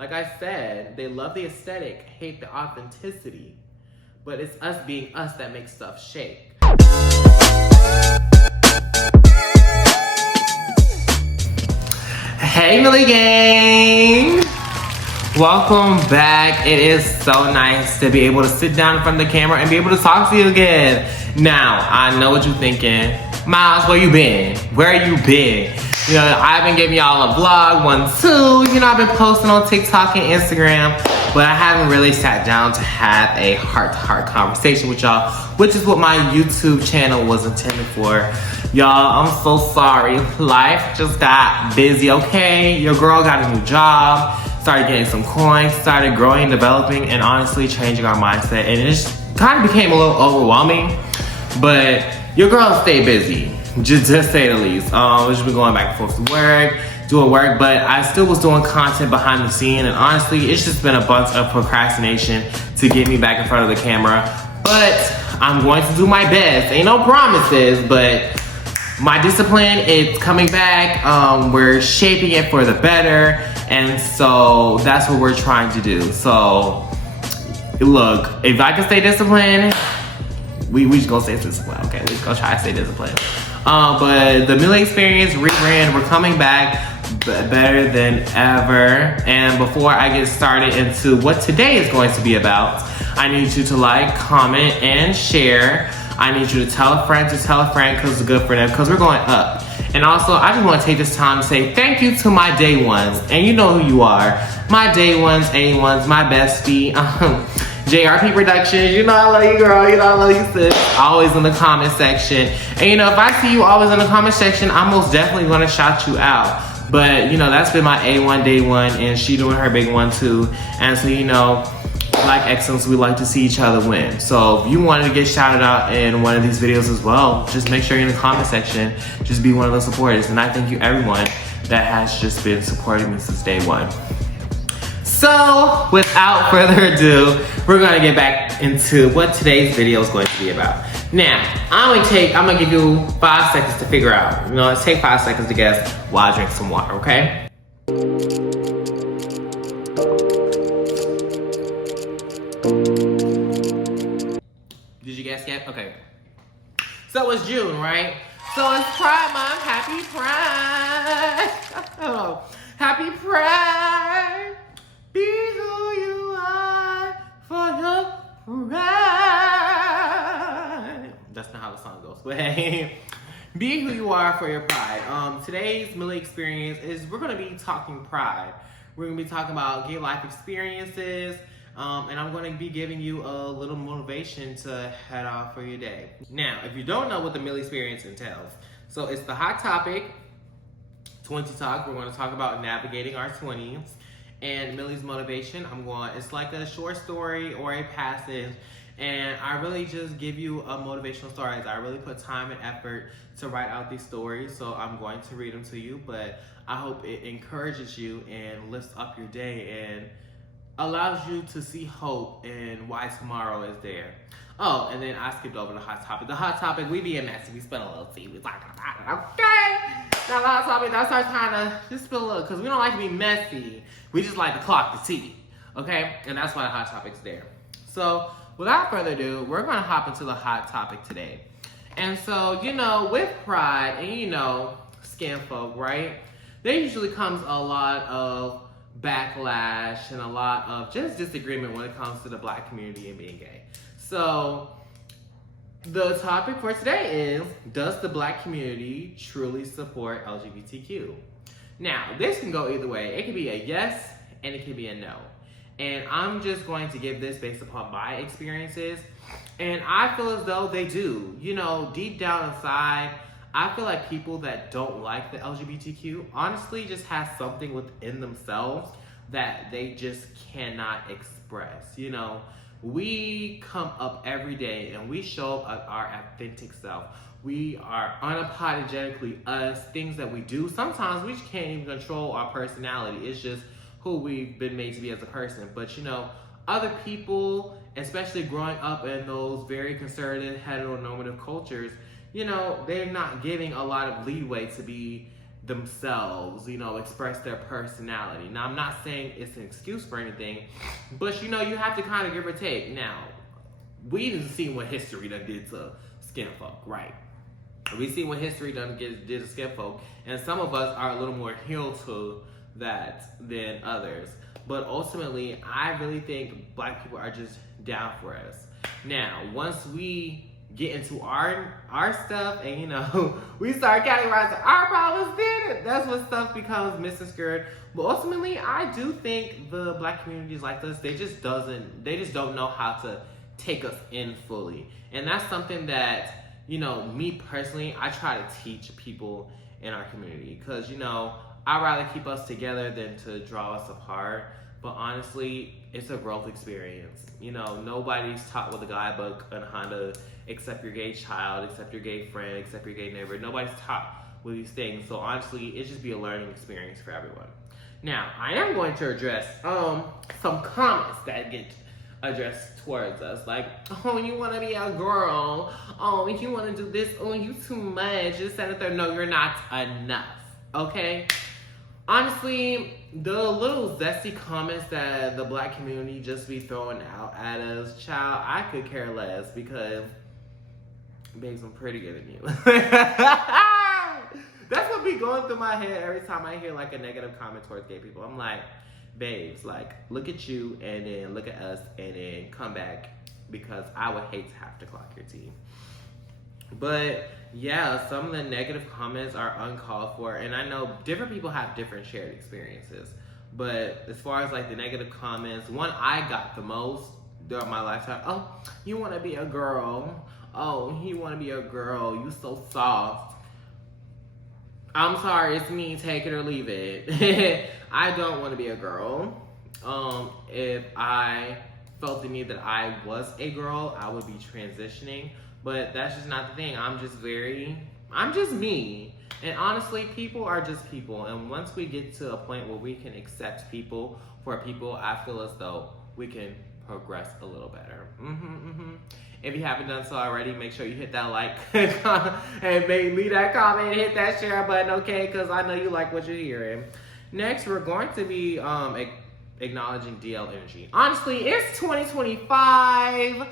Like I said, they love the aesthetic, hate the authenticity. But it's us being us that makes stuff shake. Hey Milli gang! Welcome back. It is so nice to be able to sit down in front of the camera and be able to talk to you again. Now, I know what you're thinking. Miles, where you been? Where you been? You know, I've been giving y'all a vlog, 1, 2. You know, I've been posting on TikTok and Instagram, but I haven't really sat down to have a heart-to-heart conversation with y'all, which is what my YouTube channel was intended for. Y'all, I'm so sorry. Life just got busy, okay? Your girl got a new job, started getting some coins, started growing, developing, and honestly changing our mindset. And it just kind of became a little overwhelming, but your girl stayed busy. Just say the least. We've just been going back and forth to work, doing work, but I still was doing content behind the scene, and honestly, it's just been a bunch of procrastination to get me back in front of the camera. But I'm going to do my best. Ain't no promises, but my discipline is coming back. We're shaping it for the better, and so that's what we're trying to do. So, look, if I can stay disciplined, we just gonna stay disciplined, okay? We just gonna try to stay disciplined. But the MilliExperience rebrand, we're coming back better than ever. And before I get started into what today is going to be about, I need you to like, comment, and share. I need you to tell a friend because it's good for them, because we're going up. And also, I just want to take this time to say thank you to my day ones. And you know who you are. My day ones, A1s, my bestie, JRP Productions. You know I love you, girl. You know I love you, sis. Always in the comment section. And you know, if I see you always in the comment section, I'm most definitely going to shout you out. But, you know, that's been my A1 day one, and she doing her big one too. And so, you know, like excellence, we like to see each other win. So if you wanted to get shouted out in one of these videos as well, just make sure you're in the comment section. Just be one of those supporters. And I thank you everyone that has just been supporting me since day one. So without further ado, we're gonna get back into what today's video is going to be about. Now, I'm gonna give you 5 seconds to figure out. You know, let's take 5 seconds to guess while I drink some water, okay? Did you guess yet? Okay. So it's June, right? So it's Pride Month. Happy Pride. Oh, happy Pride. Be who you are for your pride. That's not how the song goes, but hey. Be who you are for your pride. Today's MilliExperience is we're gonna be talking pride. We're gonna be talking about gay life experiences. And I'm going to be giving you a little motivation to head off for your day. Now, if you don't know what the MilliExperience entails, so it's the hot topic, 20 talk. We're going to talk about navigating our 20s. And Milli's motivation, it's like a short story or a passage. And I really just give you a motivational stories. I really put time and effort to write out these stories. So I'm going to read them to you, but I hope it encourages you and lifts up your day and allows you to see hope and why tomorrow is there. Oh, and then I skipped over the hot topic. The hot topic, we being messy, we spill a little tea, we talking about it, okay? Now the hot topic, that's our kind of, just spill a little, because we don't like to be messy. We just like to clock the tea, okay? And that's why the hot topic's there. So, without further ado, we're gonna hop into the hot topic today. And so, you know, with pride, and you know, skin folk, right? There usually comes a lot of backlash and a lot of just disagreement when it comes to the Black community and being gay. So the topic for today is, does the Black community truly support LGBTQ? Now, this can go either way. It can be a yes and it can be a no. And I'm just going to give this based upon my experiences. And I feel as though they do. You know, deep down inside, I feel like people that don't like the LGBTQ honestly just have something within themselves that they just cannot express. You know, we come up every day and we show up our authentic self. We are unapologetically us, things that we do. Sometimes we just can't even control our personality. It's just who we've been made to be as a person. But you know, other people, especially growing up in those very conservative, heteronormative cultures, you know, they're not giving a lot of leeway to be themselves, express their personality. Now, I'm not saying it's an excuse for anything, but you have to kind of give or take. Now, we didn't see what history done did to skin folk, right? We see what history done did to skin folk, and some of us are a little more healed to that than others. But ultimately, I really think Black people are just down for us. Now, once we get into our stuff and we start categorizing our problems, then that's when stuff becomes misconstrued. But ultimately, I do think the Black communities like this, they just don't know how to take us in fully. And that's something that, me personally, I try to teach people in our community, because I'd rather keep us together than to draw us apart. But honestly, it's a growth experience. Nobody's taught with a guidebook on how to accept your gay child, accept your gay friend, accept your gay neighbor. Nobody's taught with these things. So honestly, it just be a learning experience for everyone. Now, I am going to address some comments that get addressed towards us. Like, oh, you want to be a girl. Oh, you want to do this. Oh, you too much. This, that, and the third. No, you're not enough. Okay? Honestly, the little zesty comments that the Black community just be throwing out at us, child, I could care less, because, babes, I'm prettier than you. That's what be going through my head every time I hear like a negative comment towards gay people. I'm like, babes, like, look at you and then look at us and then come back, because I would hate to have to clock your teeth. But yeah, some of the negative comments are uncalled for, and I know different people have different shared experiences. But as far as like the negative comments, one I got the most throughout my lifetime: oh, you want to be a girl? Oh, you want to be a girl? You so soft. I'm sorry, it's me. Take it or leave it. I don't want to be a girl. If I felt the need that I was a girl, I would be transitioning. But that's just not the thing. I'm just me. And honestly, people are just people. And once we get to a point where we can accept people for people, I feel as though we can progress a little better. If you haven't done so already, make sure you hit that like and leave that comment and hit that share button, okay? Because I know you like what you're hearing. Next, we're going to be acknowledging DL energy. Honestly, it's 2025.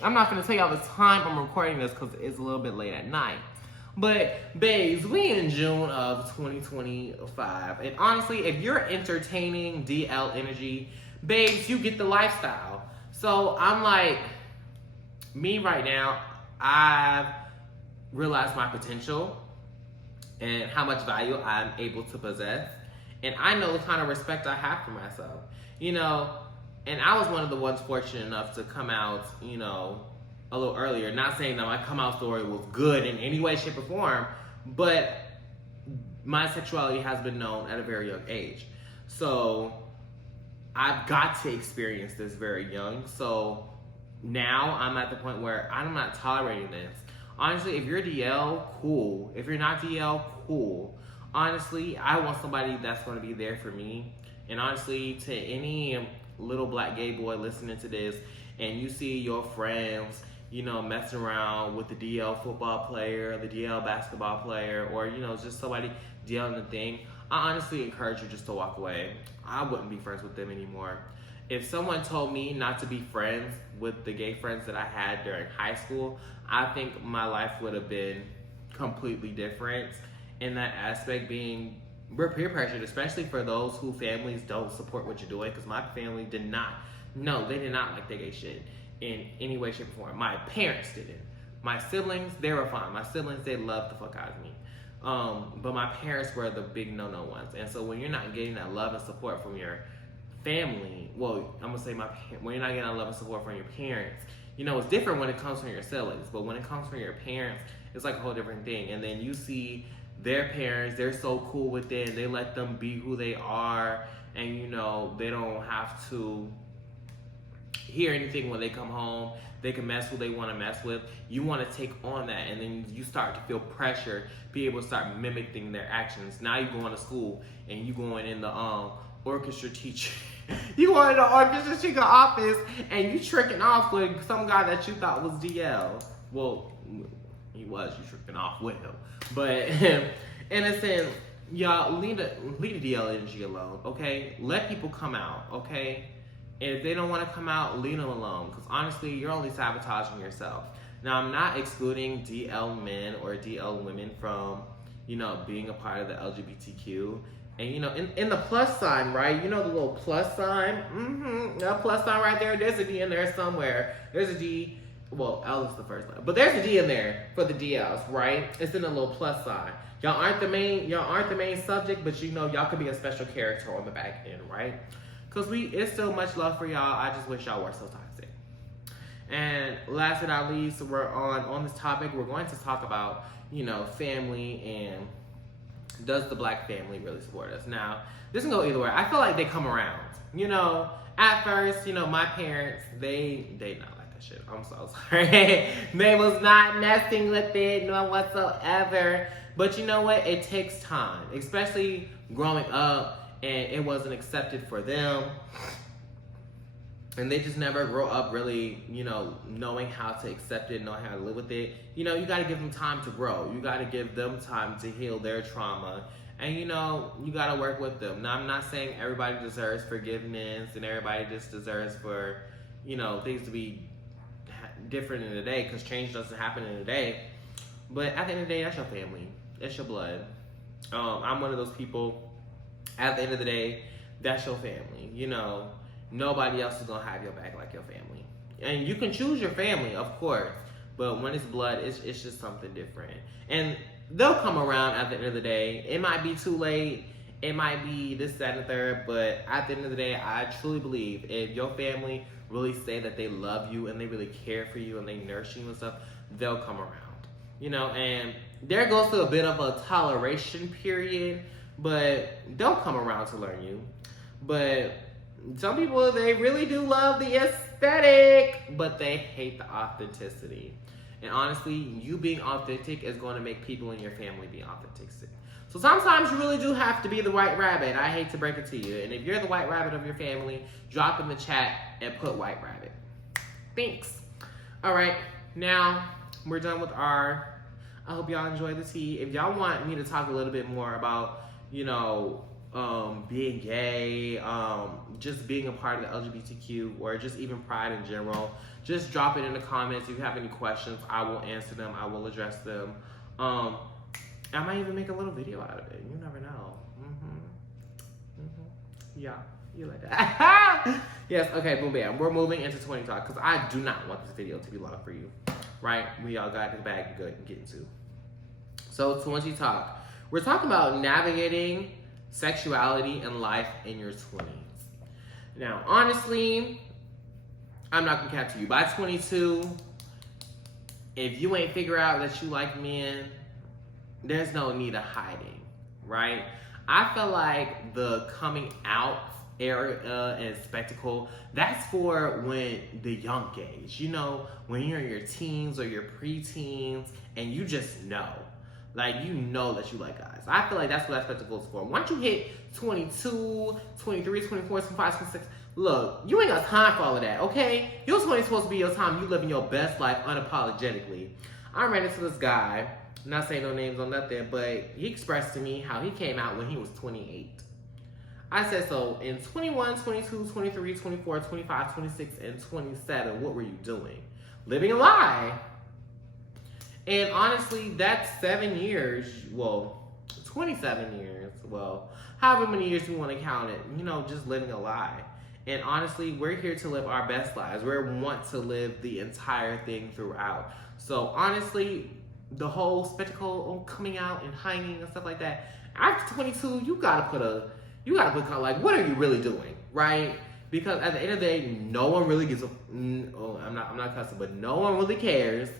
I'm not going to tell y'all the time I'm recording this because it's a little bit late at night. But, babes, we in June of 2025. And honestly, if you're entertaining DL energy, babes, you get the lifestyle. So, I'm like, me right now, I've realized my potential and how much value I'm able to possess. And I know the kind of respect I have for myself. And I was one of the ones fortunate enough to come out, a little earlier. Not saying that my come out story was good in any way, shape, or form, but my sexuality has been known at a very young age. So I've got to experience this very young. So now I'm at the point where I'm not tolerating this. Honestly, if you're DL, cool. If you're not DL, cool. Honestly, I want somebody that's going to be there for me. And honestly, to any little Black gay boy listening to this, and you see your friends, messing around with the DL football player, the DL basketball player, or, just somebody DLing the thing, I honestly encourage you just to walk away. I wouldn't be friends with them anymore. If someone told me not to be friends with the gay friends that I had during high school, I think my life would have been completely different in that aspect, being we're peer pressured, especially for those whose families don't support what you're doing, because my family they did not like the gay shit in any way, shape, or form. My parents didn't. My siblings, they were fine. My siblings, they loved the fuck out of me. But my parents were the big no-no ones. And so when you're not getting that love and support from your family, well, I'm gonna say when you're not getting that love and support from your parents, it's different when it comes from your siblings, but when it comes from your parents, it's like a whole different thing. And then you see their parents, they're so cool with it, and they let them be who they are, and they don't have to hear anything when they come home. They can mess who they want to mess with. You want to take on that, and then you start to feel pressure, be able to start mimicking their actions. Now you're going to school, and you going in the orchestra teacher. You going in the orchestra teacher office, and you tricking off with some guy that you thought was DL. Well, he was. You tricking off with him. But In a sense, y'all leave the DL energy alone, okay? Let people come out, okay? And if they don't want to come out, leave them alone. Because honestly, you're only sabotaging yourself. Now, I'm not excluding DL men or DL women from, being a part of the LGBTQ. And, in the plus sign, right? You know the little plus sign? That plus sign right there. There's a D in there somewhere. There's a D. Well, L is the first letter. But there's a D in there for the DLs, right? It's in a little plus sign. Y'all aren't the main subject, but y'all could be a special character on the back end, right? Because it's still much love for y'all. I just wish y'all weren't so toxic. And last but not least, we're on this topic. We're going to talk about, family and does the black family really support us? Now, this can go either way. I feel like they come around. At first, my parents, they not like that shit. I'm so sorry. They was not messing with it, no whatsoever. But you know what? It takes time, especially growing up and it wasn't accepted for them. And they just never grow up really, knowing how to accept it, knowing how to live with it. You got to give them time to grow. You got to give them time to heal their trauma. And, you got to work with them. Now, I'm not saying everybody deserves forgiveness and everybody just deserves for, things to be different in a day, because change doesn't happen in a day. But at the end of the day, that's your family. That's your blood. I'm one of those people, at the end of the day, that's your family. Nobody else is going to have your back like your family. And you can choose your family, of course. But when it's blood, it's just something different. And they'll come around at the end of the day. It might be too late. It might be this, that, and the third. But at the end of the day, I truly believe if your family really say that they love you and they really care for you and they nurse you and stuff, they'll come around. And there goes to a bit of a toleration period. But they'll come around to learn you. But some people, they really do love the aesthetic, but they hate the authenticity. And honestly, you being authentic is going to make people in your family be authentic. So sometimes you really do have to be the white rabbit. I hate to break it to you. And if you're the white rabbit of your family, drop in the chat and put white rabbit. Thanks. All right, now we're done with I hope y'all enjoy the tea. If y'all want me to talk a little bit more about, being gay, just being a part of the LGBTQ, or just even pride in general, just drop it in the comments. If you have any questions, I will answer them. I will address them. I might even make a little video out of it. You never know. Yeah, you like that. Yes, okay, boom, bam. We're moving into 20 talk, because I do not want this video to be long for you, right? We all got the bag to get into. So 20 talk. We're talking about navigating sexuality and life in your 20s. Now, honestly, I'm not gonna cap to you. By 22, if you ain't figure out that you like men, there's no need of hiding, right? I feel like the coming out era and spectacle, that's for when the young age, when you're in your teens or your preteens and you just know. Like, that you like guys. I feel like that's what that spectacle is for. Once you hit 22, 23, 24, 25, 26, look, you ain't got time for all of that, okay? Your 20s supposed to be your time you living your best life unapologetically. I ran into this guy, not saying no names on nothing, but he expressed to me how he came out when he was 28. I said, so in 21, 22, 23, 24, 25, 26, and 27, what were you doing? Living a lie. And honestly, that's 7 years, 27 years, however many years you want to count it, just living a lie. And honestly, we're here to live our best lives. We want to live the entire thing throughout. So honestly, the whole spectacle of coming out and hiding and stuff like that, after 22, you gotta put like, what are you really doing, right? Because at the end of the day, no one really gives I'm not cussing, but no one really cares.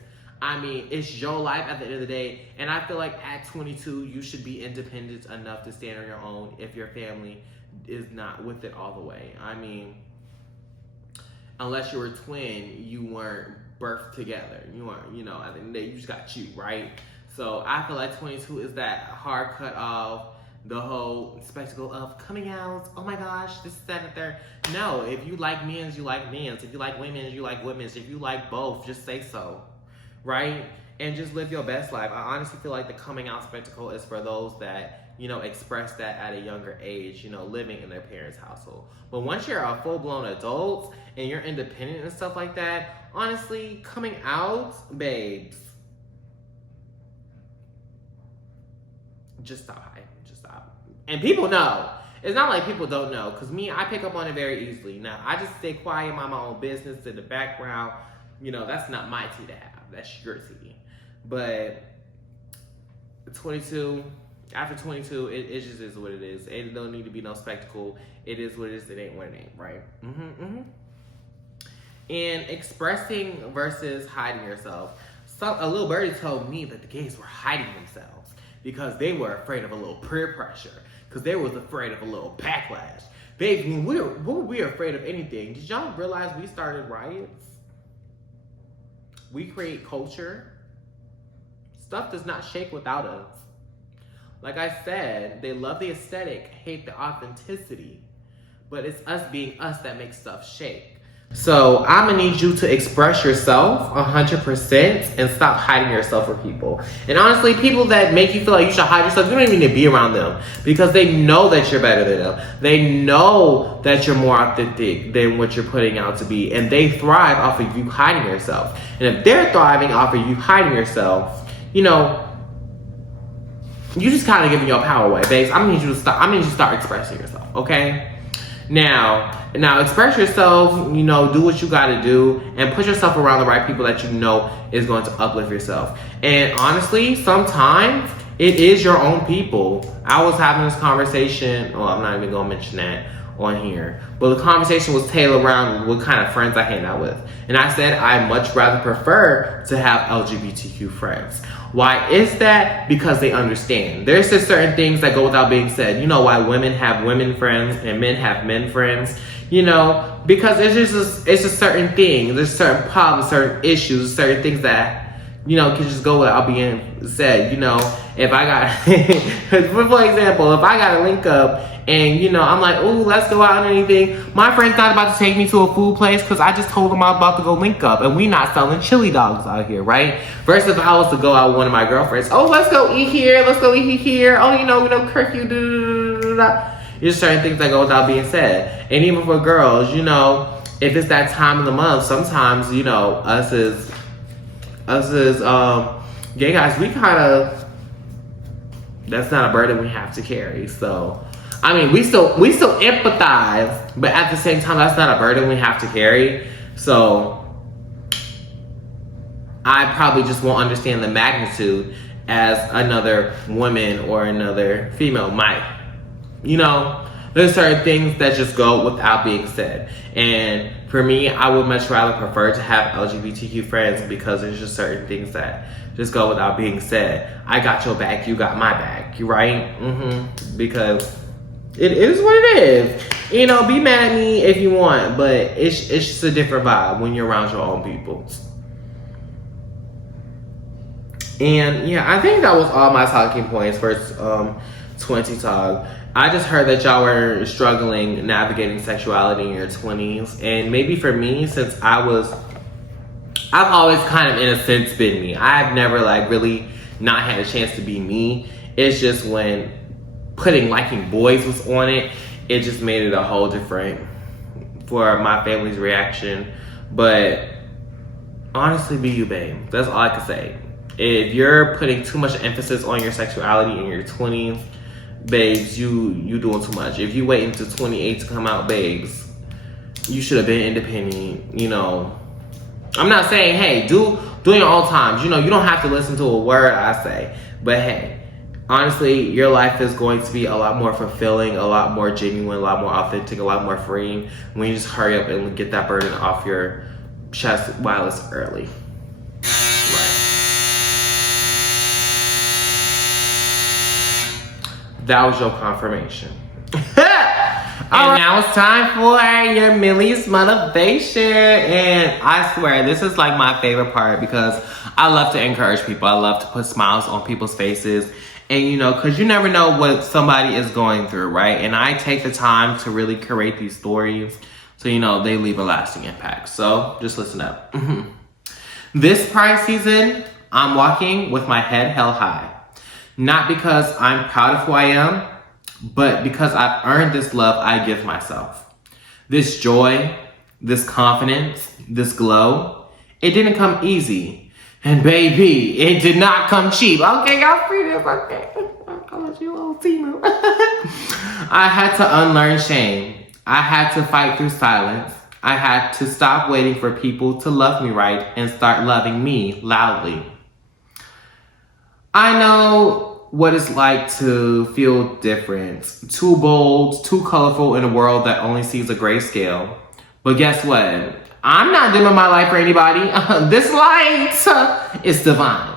I mean, it's your life at the end of the day, and I feel like at 22, you should be independent enough to stand on your own if your family is not with it all the way. I mean, unless you were a twin, you weren't birthed together. You weren't, at the end of the day, you just got you, right? So I feel like 22 is that hard cut off the whole spectacle of coming out. Oh my gosh, this, that, and third. No, if you like men's, you like men's. If you like women's, you like women's. If you like both, just say so. right? And just live your best life. I honestly feel like the coming out spectacle is for those that, express that at a younger age, living in their parents' household. But once you're a full-blown adult and you're independent and stuff like that, honestly, coming out, babes, just stop hiding. Just stop. And people know. It's not like people don't know. Because me, I pick up on it very easily. Now, I just stay quiet, mind my own business in the background. That's not my tea to have. That's your tea. But 22, after 22, it just is what it is. It don't need to be no spectacle. It is what it is. It ain't what it ain't, right? And expressing versus hiding yourself. A little birdie told me that the gays were hiding themselves because they were afraid of a little peer pressure, because they was afraid of a little backlash. Babe, when we were afraid of anything, did y'all realize we started riots? We create culture. Stuff does not shake without us. Like I said, they love the aesthetic, hate the authenticity. But it's us being us that makes stuff shake. So I'm gonna need you to express yourself 100% and stop hiding yourself from people. And honestly, people that make you feel like you should hide yourself, you don't even need to be around them, because they know that you're better than them. They know that you're more authentic than what you're putting out to be, and they thrive off of you hiding yourself. And if they're thriving off of you hiding yourself, you just kind of giving your power away, babes. I need you to stop. I need you to start expressing yourself, okay? Now express yourself, do what you gotta do, and put yourself around the right people that you know is going to uplift yourself. And honestly, sometimes it is your own people. I was having this conversation, I'm not even gonna mention that on here, but the conversation was tailored around what kind of friends I hang out with. And I said I much rather prefer to have LGBTQ friends. Why is that? Because they understand. There's just certain things that go without being said. Why women have women friends and men have men friends? Because it's a certain thing. There's certain problems, certain issues, certain things that, can just go without being said. If I got, for example, if I got a link up and, I'm like, ooh, let's go out and anything. My friend's not about to take me to a food place because I just told him I'm about to go link up and we not selling chili dogs out here, right? Versus if I was to go out with one of my girlfriends, oh, let's go eat here, let's go eat here. Oh, curfew, There's certain things that go without being said. And even for girls, if it's that time of the month, sometimes, us as gay guys, we kind of, that's not a burden we have to carry. So, we still empathize, but at the same time, that's not a burden we have to carry. So, I probably just won't understand the magnitude as another woman or another female might. There's certain things that just go without being said. And for me, I would much rather prefer to have LGBTQ friends because there's just certain things that just go without being said. I got your back, you got my back, you right? Because it is what it is. Be mad at me if you want, but it's just a different vibe when you're around your own people. And yeah, I think that was all my talking points for 20 Talk. I just heard that y'all were struggling navigating sexuality in your 20s. And maybe for me, since I've always kind of in a sense been me. I've never really not had a chance to be me. It's just when putting liking boys was on it, it just made it a whole different for my family's reaction. But honestly, be you, babe. That's all I can say. If you're putting too much emphasis on your sexuality in your 20s, babes, you doing too much. If you wait until 28 to come out, babes, you should have been independent. I'm not saying, hey, do your own times. You don't have to listen to a word I say. But hey, honestly, your life is going to be a lot more fulfilling, a lot more genuine, a lot more authentic, a lot more freeing when you just hurry up and get that burden off your chest while it's early. That was your confirmation. And now it's time for your Milli's motivation. And I swear, this is my favorite part because I love to encourage people. I love to put smiles on people's faces. And because you never know what somebody is going through, right? And I take the time to really curate these stories so, they leave a lasting impact. So just listen up. This Pride season, I'm walking with my head held high. Not because I'm proud of who I am, but because I've earned this love I give myself. This joy, this confidence, this glow, it didn't come easy. And baby, it did not come cheap. Okay, y'all see this, okay. I'll let you a little Timu. I had to unlearn shame. I had to fight through silence. I had to stop waiting for people to love me right and start loving me loudly. I know what it's like to feel different, too bold, too colorful in a world that only sees a grayscale. But guess what? I'm not dimming my light for anybody. This light is divine.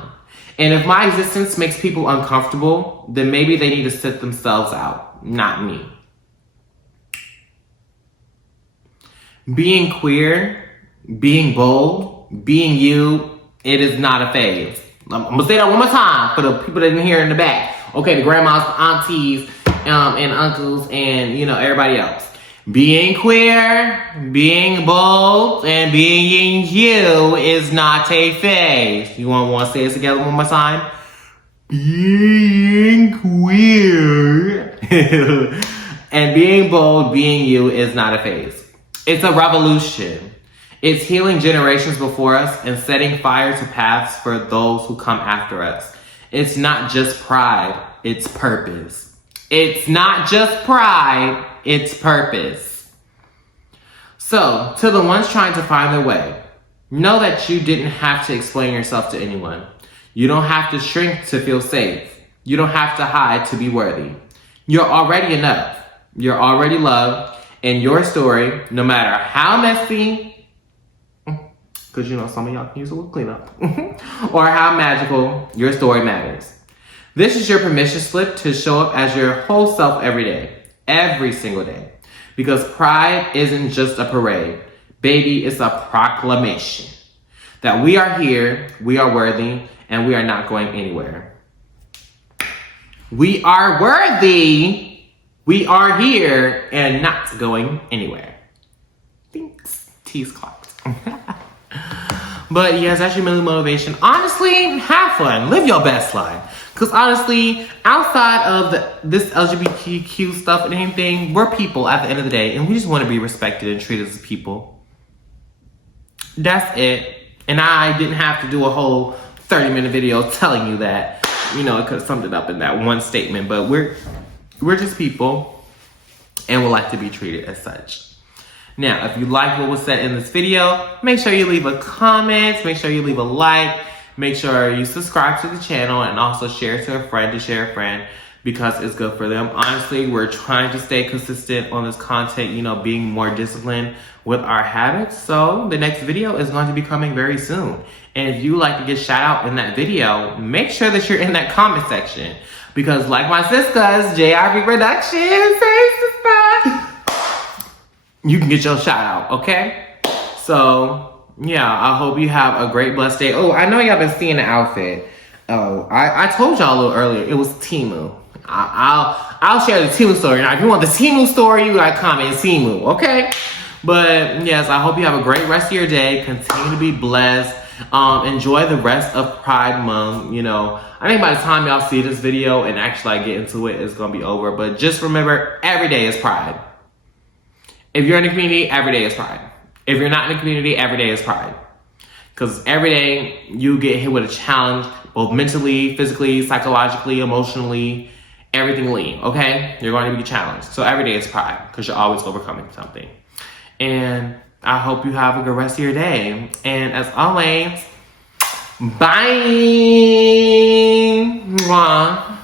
And if my existence makes people uncomfortable, then maybe they need to sit themselves out, not me. Being queer, being bold, being you, it is not a phase. I'm gonna say that one more time for the people that didn't hear in the back. Okay, the grandmas, aunties, and uncles, and everybody else. Being queer, being bold, and being you is not a phase. You want to say it together one more time? Being queer and being bold, being you is not a phase. It's a revolution. It's healing generations before us and setting fire to paths for those who come after us. It's not just pride, it's purpose. It's not just pride, it's purpose. So, to the ones trying to find their way, know that you didn't have to explain yourself to anyone. You don't have to shrink to feel safe. You don't have to hide to be worthy. You're already enough. You're already loved. And your story, no matter how messy, because some of y'all can use a little cleanup, or how magical, your story matters. This is your permission slip to show up as your whole self every day, every single day. Because pride isn't just a parade. Baby, it's a proclamation that we are here, we are worthy, and we are not going anywhere. We are worthy. We are here and not going anywhere. Thanks. T's clocked. But yes, that's your Milli motivation. Honestly, have fun. Live your best life. Because honestly, outside of this LGBTQ stuff and anything, we're people at the end of the day. And we just want to be respected and treated as people. That's it. And I didn't have to do a whole 30-minute video telling you that. It could have summed it up in that one statement. But we're just people, and would like to be treated as such. Now, if you like what was said in this video, make sure you leave a comment, make sure you leave a like, make sure you subscribe to the channel, and also share to a friend to share a friend, because it's good for them. Honestly, we're trying to stay consistent on this content, being more disciplined with our habits. So the next video is going to be coming very soon. And if you like to get shout out in that video, make sure that you're in that comment section. Because like my sisters, JRV Productions, hey sister, you can get your shout out, okay? So, yeah, I hope you have a great, blessed day. Oh, I know y'all been seeing the outfit. Oh, I told y'all a little earlier, it was Timu. I'll share the Timu story. Now, if you want the Timu story, you gotta comment Timu, okay? But, yes, I hope you have a great rest of your day. Continue to be blessed. Enjoy the rest of Pride Month. I think by the time y'all see this video and actually get into it, it's gonna be over. But just remember, every day is Pride. If you're in the community, every day is Pride. If you're not in the community, every day is Pride. Because every day you get hit with a challenge, both mentally, physically, psychologically, emotionally, everythingly, okay? You're going to be challenged. So every day is Pride, because you're always overcoming something. And I hope you have a good rest of your day. And as always, bye. Mwah.